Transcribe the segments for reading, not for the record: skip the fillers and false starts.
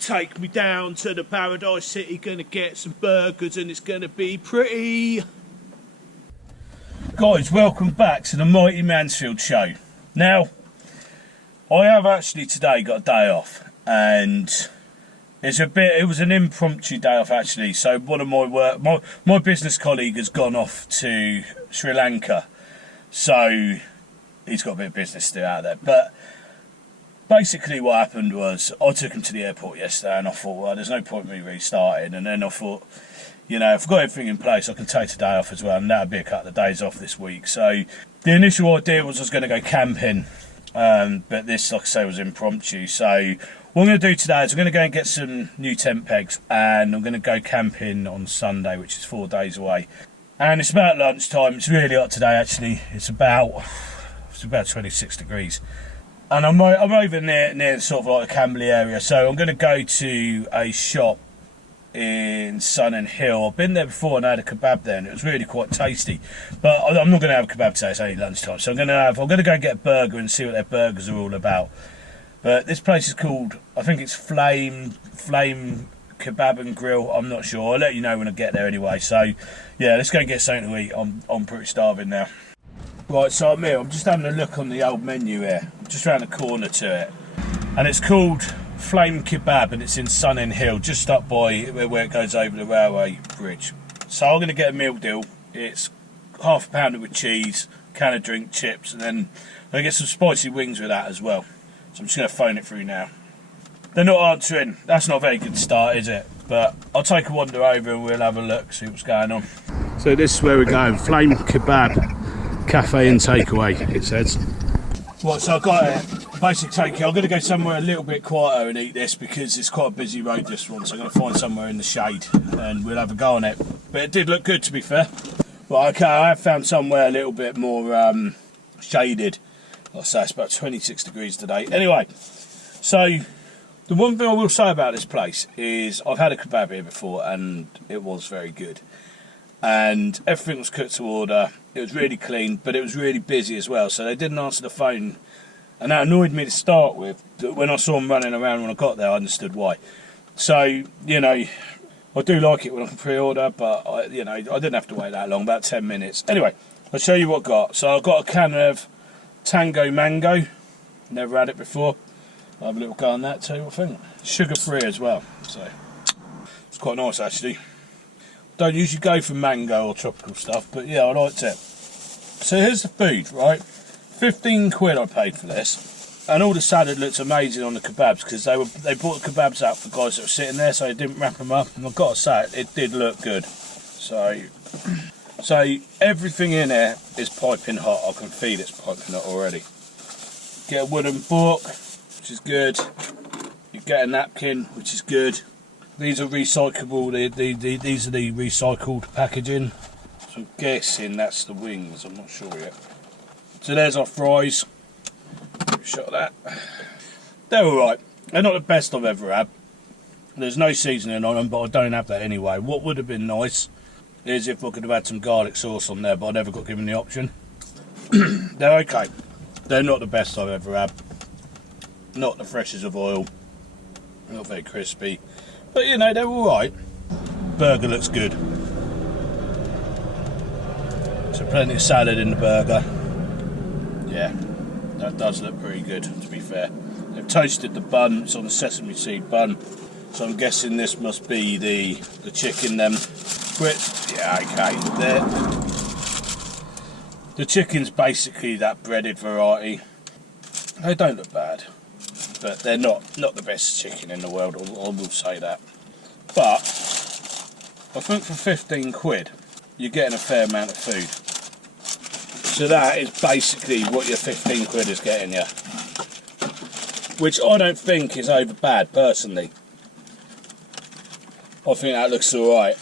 take me down to the Paradise City, gonna get some burgers and it's gonna be pretty. Guys, welcome back to the Mighty Mansfield show. Now, I have actually today got a day off, and it was an impromptu day off actually. So one of my business colleague has gone off to Sri Lanka, so he's got a bit of business to do out there. But basically what happened was I took him to the airport yesterday, and I thought, well, there's no point in me restarting. And then I thought, you know, if I've got everything in place, I can take today off as well, and that'll be a couple of days off this week. So the initial idea was I was going to go camping, but this, like I say, was impromptu. So what I'm going to do today is I'm going to go and get some new tent pegs, and I'm going to go camping on Sunday, which is 4 days away. And it's about lunchtime. It's really hot today, actually. It's about 26 degrees. And I'm over near sort of like the Camberley area, so I'm going to go to a shop in Sunninghill. I've been there before and I had a kebab there, and it was really quite tasty. But I'm not going to have a kebab today, it's only lunchtime. So I'm going to go and get a burger and see what their burgers are all about. But this place is called, I think it's Flame Kebab and Grill. I'm not sure. I'll let you know when I get there anyway. So yeah, let's go and get something to eat. I'm pretty starving now. Right, so I'm here. I'm just having a look on the old menu here. I'm just around the corner to it, and it's called Flame Kebab, and it's in Sunninghill, just up by where it goes over the railway bridge. So I'm going to get a meal deal. It's half a pounder with cheese, can of drink, chips, and then I'm going to get some spicy wings with that as well. So I'm just going to phone it through now. They're not answering. That's not a very good start, is it? But I'll take a wander over and we'll have a look, see what's going on. So this is where we're going, Flame Kebab Cafe and Takeaway, it says. Right, so I've got a basic takeaway. I'm going to go somewhere a little bit quieter and eat this because it's quite a busy road this one, so I'm going to find somewhere in the shade and we'll have a go on it. But it did look good, to be fair. But okay, I have found somewhere a little bit more shaded. Like I say, it's about 26 degrees today. Anyway, so the one thing I will say about this place is I've had a kebab here before and it was very good. And everything was cooked to order. It was really clean, but it was really busy as well, so they didn't answer the phone, and that annoyed me to start with. When I saw them running around when I got there, I understood why. So, you know, I do like it when I can pre-order, but I didn't have to wait that long, about 10 minutes. Anyway, I'll show you what I got. So I've got a can of Tango Mango, never had it before. I'll have a little go on that too, I think. Sugar-free as well, so it's quite nice actually. Don't usually go for mango or tropical stuff, but yeah, I liked it. So here's the food, right? 15 quid I paid for this, and all the salad looks amazing on the kebabs because they brought the kebabs out for guys that were sitting there, so they didn't wrap them up. And I've got to say, it did look good. So everything in there is piping hot. I can feel it's piping hot already. Get a wooden fork, which is good. You get a napkin, which is good. These are recyclable, these are the recycled packaging. So I'm guessing that's the wings, I'm not sure yet. So there's our fries. Shot of that. They're alright. They're not the best I've ever had. There's no seasoning on them, but I don't have that anyway. What would have been nice is if I could have had some garlic sauce on there, but I never got given the option. They're okay. They're not the best I've ever had. Not the freshest of oil. Not very crispy. But you know, they're alright. Burger looks good. So plenty of salad in the burger. Yeah, that does look pretty good, to be fair. They've toasted the bun, it's on a sesame seed bun. So I'm guessing this must be the chicken then. Yeah, okay. The chicken's basically that breaded variety. They don't look bad. But they're not the best chicken in the world, I will say that. But I think for 15 quid, you're getting a fair amount of food. So that is basically what your 15 quid is getting you. Which I don't think is over bad, personally. I think that looks alright.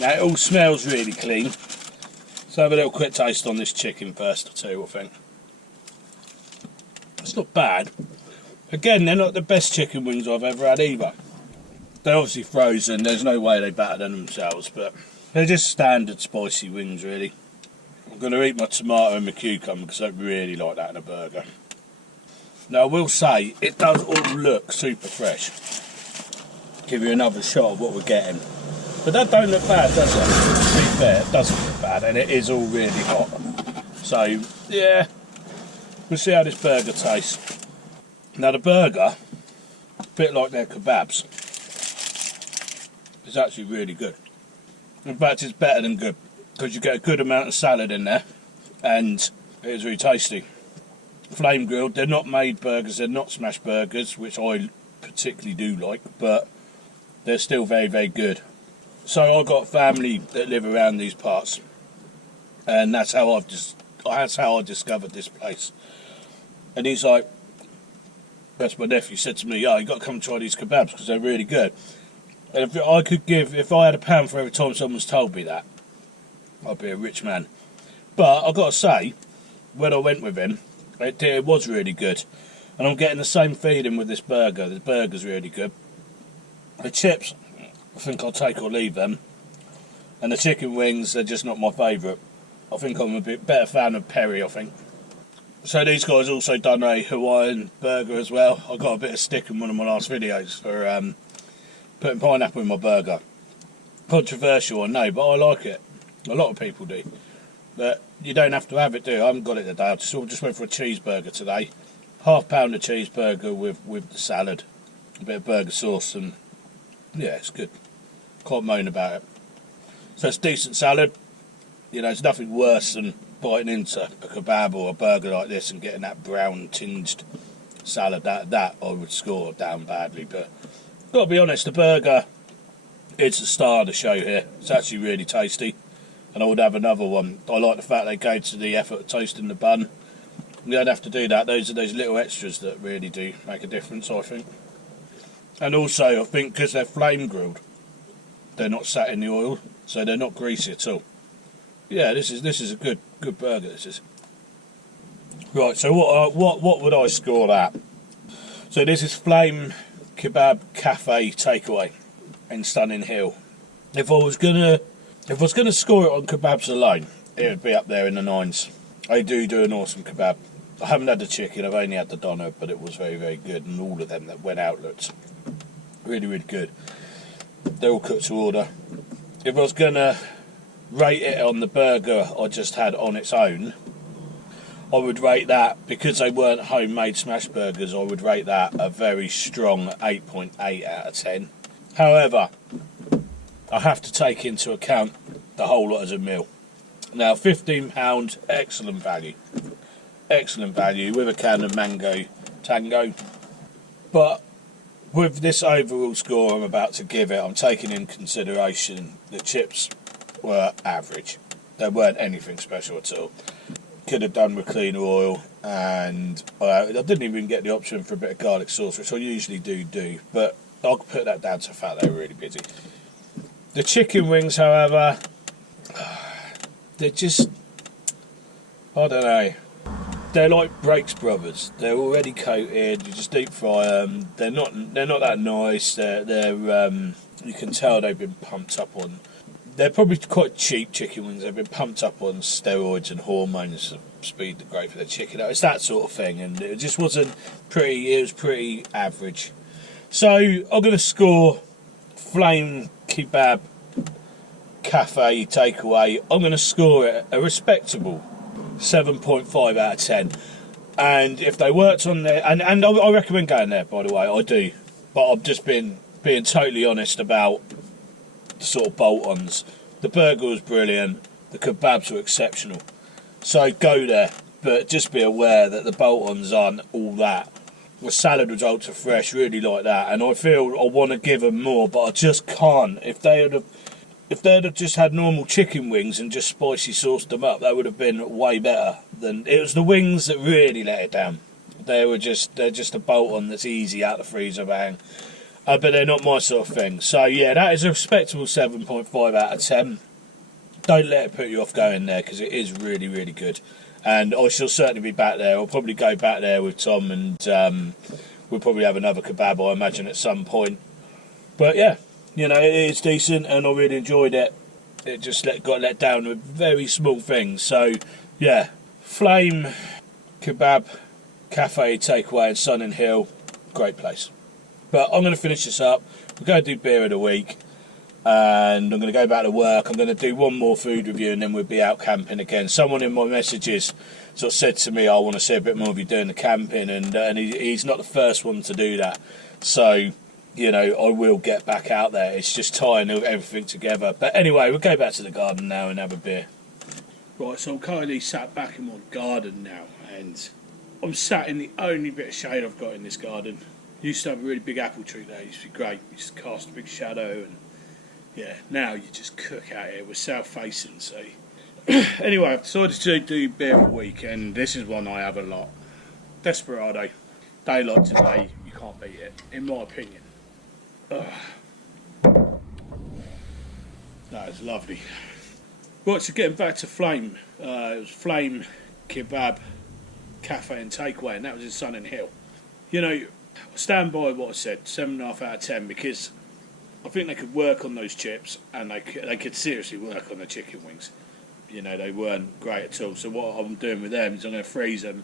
Now it all smells really clean. Let's have a little quick taste on this chicken first, I'll tell you what I think. It's not bad. Again, they're not the best chicken wings I've ever had either. They're obviously frozen, there's no way they batter them themselves, but they're just standard spicy wings really. I'm going to eat my tomato and my cucumber because I don't really like that in a burger. Now I will say, it does all look super fresh. Give you another shot of what we're getting. But that don't look bad, does it? To be fair, it doesn't look bad, and it is all really hot. So, yeah, we'll see how this burger tastes. Now the burger, a bit like their kebabs, is actually really good. In fact, it's better than good, because you get a good amount of salad in there, and it is really tasty. Flame grilled, they're not made burgers, they're not smash burgers, which I particularly do like, but they're still very, very good. So I've got family that live around these parts, and that's how I discovered this place. And he's like, that's my nephew said to me, "Oh, you got to come try these kebabs because they're really good." And if I had £1 for every time someone's told me that, I'd be a rich man. But I've got to say, when I went with him, it was really good, and I'm getting the same feeling with this burger. The burger's really good. The chips, I think I'll take or leave them, and the chicken wings, they're just not my favourite. I think I'm a bit better fan of Perry, I think. So these guys also done a Hawaiian burger as well. I got a bit of stick in one of my last videos for putting pineapple in my burger. Controversial, I know, but I like it. A lot of people do. But you don't have to have it, do you? I haven't got it today. I just went for a cheeseburger today. £1/2 of cheeseburger with the salad, a bit of burger sauce, and yeah, it's good. Can't moan about it. So it's decent salad. You know, it's nothing worse than biting into a kebab or a burger like this and getting that brown tinged salad. That I would score down badly. But got to be honest, the burger, it's the star of the show here. It's actually really tasty, and I would have another one. I like the fact they go to the effort of toasting the bun. You don't have to do that. Those are those little extras that really do make a difference, I think. And also, I think because they're flame grilled, they're not sat in the oil, so they're not greasy at all. Yeah, this is a good burger. This is right. So what would I score that? So this is Flame Kebab Cafe Takeaway in Sunninghill. If I was gonna score it on kebabs alone, it would be up there in the 9s. I do an awesome kebab. I haven't had the chicken. I've only had the doner, but it was very, very good, and all of them that went out looked really, really good. They're all cooked to order. If I was gonna rate it on the burger I just had on its own, I would rate that, because they weren't homemade smash burgers, I would rate that a very strong 8.8 out of 10. However, I have to take into account the whole lot as a meal. Now, £15, excellent value. Excellent value with a can of mango tango. But with this overall score I'm about to give it, I'm taking in consideration the chips were average. They weren't anything special at all. Could have done with cleaner oil, and I didn't even get the option for a bit of garlic sauce, which I usually do, but I'll put that down to the fact they were really busy. The chicken wings, however, they're just, I don't know, they're like Breaks Brothers. They're already coated, you just deep fry them. They're not that nice. They're you can tell they've been pumped up on. They're probably quite cheap chicken wings. They've been pumped up on steroids and hormones to speed the growth of the chicken. It's that sort of thing, and it just wasn't pretty. It was pretty average. So I'm going to score Flame Kebab Cafe Takeaway. I'm going to score it a respectable 7.5 out of 10. And if they worked on there, and I recommend going there, by the way, I do. But I've just been being totally honest about sort of bolt-ons. The burger was brilliant, the kebabs were exceptional, so go there, but just be aware that the bolt-ons aren't all that. The salad was ultra fresh, really like that, and I feel I want to give them more, but I just can't. If they'd have just had normal chicken wings and just spicy sauced them up, that would have been way better. Than it was the wings that really let it down. They're just a bolt-on that's easy out the freezer, bang. But they're not my sort of thing. So yeah, that is a respectable 7.5 out of 10. Don't let it put you off going there, because it is really, really good. And I shall certainly be back there. I'll probably go back there with Tom, and we'll probably have another kebab, I imagine, at some point. But yeah, you know, it is decent, and I really enjoyed it. It just got let down with very small things. So yeah, Flame Kebab cafe, takeaway in Sunninghill. Great place. But I'm going to finish this up. We're going to do beer of the week. And I'm going to go back to work. I'm going to do one more food review and then we'll be out camping again. Someone in my messages sort of said to me, I want to see a bit more of you doing the camping, and he's not the first one to do that. So, you know, I will get back out there. It's just tying everything together. But anyway, we'll go back to the garden now and have a beer. Right, so I'm currently sat back in my garden now, and I'm sat in the only bit of shade I've got in this garden. Used to have a really big apple tree there. It used to be great. You just cast a big shadow, and yeah, now you just cook out here. We're south facing, so anyway, I've decided to do beer a week, and this is one I have a lot. Desperado. Day like today, you can't beat it, in my opinion. That is lovely. Right, so getting back to Flame. It was Flame, Kebab, Cafe and Takeaway, and that was in Sunninghill. You know, I stand by what I said, 7.5 out of 10, because I think they could work on those chips, and they could seriously work on the chicken wings. You know, they weren't great at all. So what I'm doing with them is I'm going to freeze them,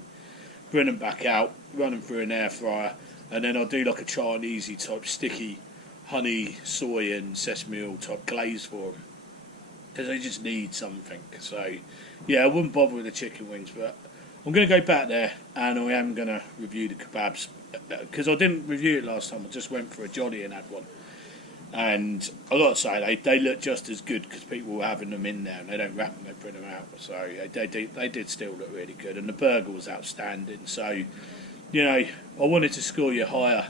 bring them back out, run them through an air fryer, and then I'll do like a Chinese type sticky honey, soy and sesame oil type glaze for them. Because they just need something. So, yeah, I wouldn't bother with the chicken wings, but I'm going to go back there and I am going to review the kebabs. Because I didn't review it last time, I just went for a jolly and had one. And I got to say, they look just as good because people were having them in there and they don't wrap them, they bring them out. So they did still look really good, and the burger was outstanding. So, you know, I wanted to score you higher,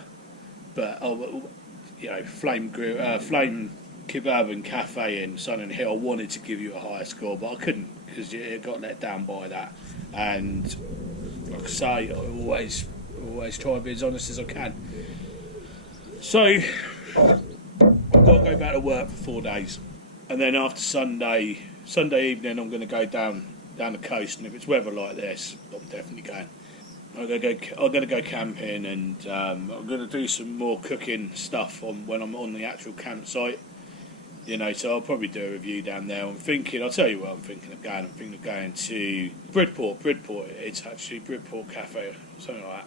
but you know, Flame Kebab and Cafe in Sunninghill, I wanted to give you a higher score, but I couldn't because it got let down by that. And like I say, I always try and be as honest as I can. So I've got to go back to work for 4 days, and then after Sunday evening, I'm going to go down the coast, and if it's weather like this, I'm definitely going. I'm going to go camping, and I'm going to do some more cooking stuff when I'm on the actual campsite. You know, so I'll probably do a review down there. I'll tell you where I'm thinking of going. I'm thinking of going to Bridport. It's actually Bridport Cafe or something like that.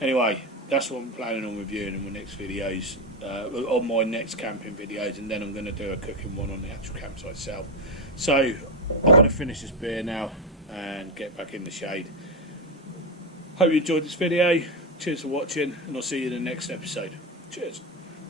Anyway, that's what I'm planning on reviewing in my next videos, on my next camping videos, and then I'm going to do a cooking one on the actual campsite itself. So I'm going to finish this beer now and get back in the shade. Hope you enjoyed this video. Cheers for watching, and I'll see you in the next episode. Cheers.